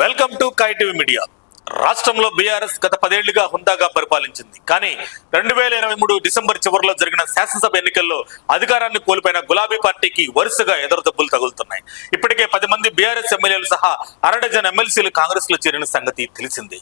Welcome to KTV media. రాష్ట్రంలో బీఆర్ఎస్ గత 10 ఏళ్లుగా హుందాగా పరిపాలించింది. కానీ 2023 డిసెంబర్ చివరిలో జరిగిన శాసనసభ ఎన్నికల్లో అధికారాన్ని కోల్పోయిన గులాబీ పార్టీకి వరుసగా ఎదురుదెబ్బలు తగులుతున్నాయి. ఇప్పటికే 10 మంది బీఆర్ఎస్ ఎమ్మెల్యేలు సహా అరడజన్ ఎమ్మెల్సీలు కాంగ్రెస్ లో చేరిన సంగతి తెలిసిందే.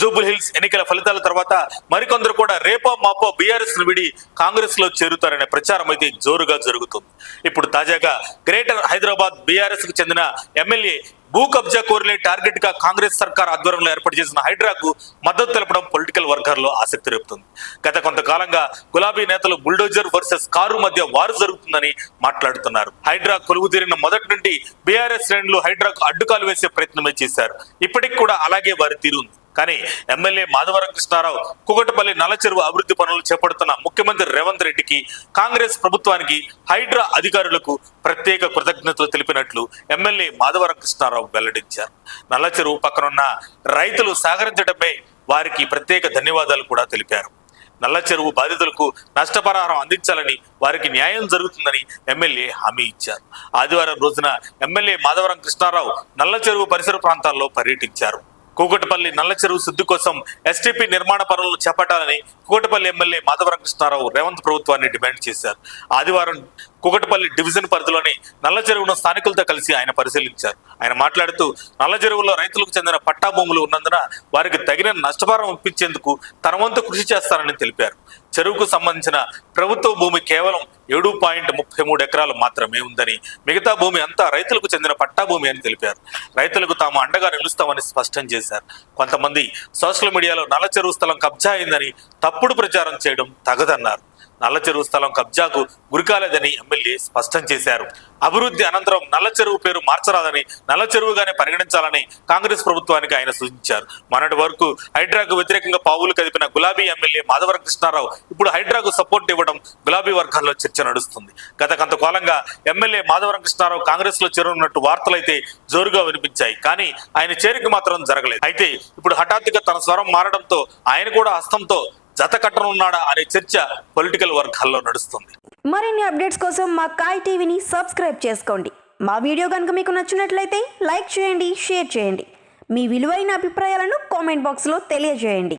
జూబుల్ హిల్స్ ఎన్నికల ఫలితాల తర్వాత మరికొందరు కూడా రేపో మాపో బీఆర్ఎస్ ను విడి కాంగ్రెస్ లో చేరుతారనే ప్రచారం అయితే జోరుగా జరుగుతుంది. ఇప్పుడు తాజాగా గ్రేటర్ హైదరాబాద్ బీఆర్ఎస్ కు చెందిన ఎమ్మెల్యే భూ కబ్జా కోర్లే టార్గెట్ గా కాంగ్రెస్ సర్కార్ ఆధ్వర్యంలో ఏర్పాటు చేసిన హైడ్రాకు మద్దతు తెలపడం పొలిటికల్ వర్గాల్లో ఆసక్తి రేపుతుంది. గత కొంతకాలంగా గులాబీ నేతలు బుల్డోజర్ వర్సెస్ కారు మధ్య వారు జరుగుతుందని మాట్లాడుతున్నారు. హైడ్రా కొలువు తీరిన మొదటి నుండి బీఆర్ఎస్ శ్రేణులు హైడ్రాకు అడ్డుకాలు వేసే ప్రయత్నమే చేశారు. ఇప్పటికి కూడా అలాగే వారి తీరు ఉంది. కానీ ఎమ్మెల్యే మాధవరం కృష్ణారావు కుకటపల్లి నల్లచెరువు అభివృద్ధి పనులు చేపడుతున్న ముఖ్యమంత్రి రేవంత్ రెడ్డికి, కాంగ్రెస్ ప్రభుత్వానికి, హైడ్రా అధికారులకు ప్రత్యేక కృతజ్ఞతలు తెలిపినట్లు ఎమ్మెల్యే మాధవరం కృష్ణారావు వెల్లడించారు. నల్లచెరువు పక్కనున్న రైతులు సహకరించడమే వారికి ప్రత్యేక ధన్యవాదాలు కూడా తెలిపారు. నల్ల చెరువు బాధితులకు నష్టపరిహారం అందించాలని, వారికి న్యాయం జరుగుతుందని ఎమ్మెల్యే హామీ ఇచ్చారు. ఆదివారం రోజున ఎమ్మెల్యే మాధవరం కృష్ణారావు నల్ల చెరువు పరిసర ప్రాంతాల్లో పర్యటించారు. కూకట్పల్లి నల్ల చెరువు శుద్ధి కోసం ఎస్టీపీ నిర్మాణ పనులను చేపట్టాలని కూకట్పల్లి ఎమ్మెల్యే మాధవరం కృష్ణారావు రేవంత్ ప్రభుత్వాన్ని డిమాండ్ చేశారు. ఆదివారం కూకట్పల్లి డివిజన్ పరిధిలోని నల్ల చెరువును స్థానికులతో కలిసి ఆయన పరిశీలించారు. ఆయన మాట్లాడుతూ నల్ల చెరువులో రైతులకు చెందిన పట్టా భూములు ఉన్నందున వారికి తగిన నష్టపరిహారం ఇప్పించేందుకు తన వంతు కృషి చేస్తారని తెలిపారు. చెరువుకు సంబంధించిన ప్రభుత్వ భూమి కేవలం 7.33 ఎకరాలు మాత్రమే ఉందని, మిగతా భూమి అంతా రైతులకు చెందిన పట్టా భూమి అని తెలిపారు. రైతులకు తాము అండగా నిలుస్తామని స్పష్టం చేశారు. కొంతమంది సోషల్ మీడియాలో నల్ల చెరువు స్థలం కబ్జా అయిందని తప్పుడు ప్రచారం చేయడం తగదన్నారు. నల్ల చెరువు స్థలం కబ్జాకు గురికాలేదని ఎమ్మెల్యే స్పష్టం చేశారు. అభివృద్ధి అనంతరం నల్ల చెరువు పేరు మార్చరాదని, నల్ల చెరువుగానే పరిగణించాలని కాంగ్రెస్ ప్రభుత్వానికి ఆయన సూచించారు. మొన్నటి వరకు హైడ్రాకు వ్యతిరేకంగా పావులు కదిపిన గులాబీ ఎమ్మెల్యే మాధవరం కృష్ణారావు ఇప్పుడు హైడ్రాకు సపోర్ట్ ఇవ్వడం గులాబీ వర్గాల్లో చర్చ నడుస్తుంది. గత కొంతకాలంగా ఎమ్మెల్యే మాధవరం కృష్ణారావు కాంగ్రెస్ లో చేరున్నట్టు వార్తలైతే జోరుగా వినిపించాయి. కానీ ఆయన చేరిక మాత్రం జరగలేదు. అయితే ఇప్పుడు హఠాత్తుగా తన స్వరం మారడంతో ఆయన కూడా హస్తంతో జత కట్టనున్నాడా అనే చర్చ పొలిటికల్ వర్గాల్లో నడుస్తుంది. మరిన్ని అప్డేట్స్ కోసం మా కాయ్ టీవీని సబ్స్క్రైబ్ చేసుకోండి. మా వీడియో కనుక మీకు నచ్చినట్లయితే లైక్ చేయండి, షేర్ చేయండి. మీ విలువైన అభిప్రాయాలను కామెంట్ బాక్స్లో తెలియజేయండి.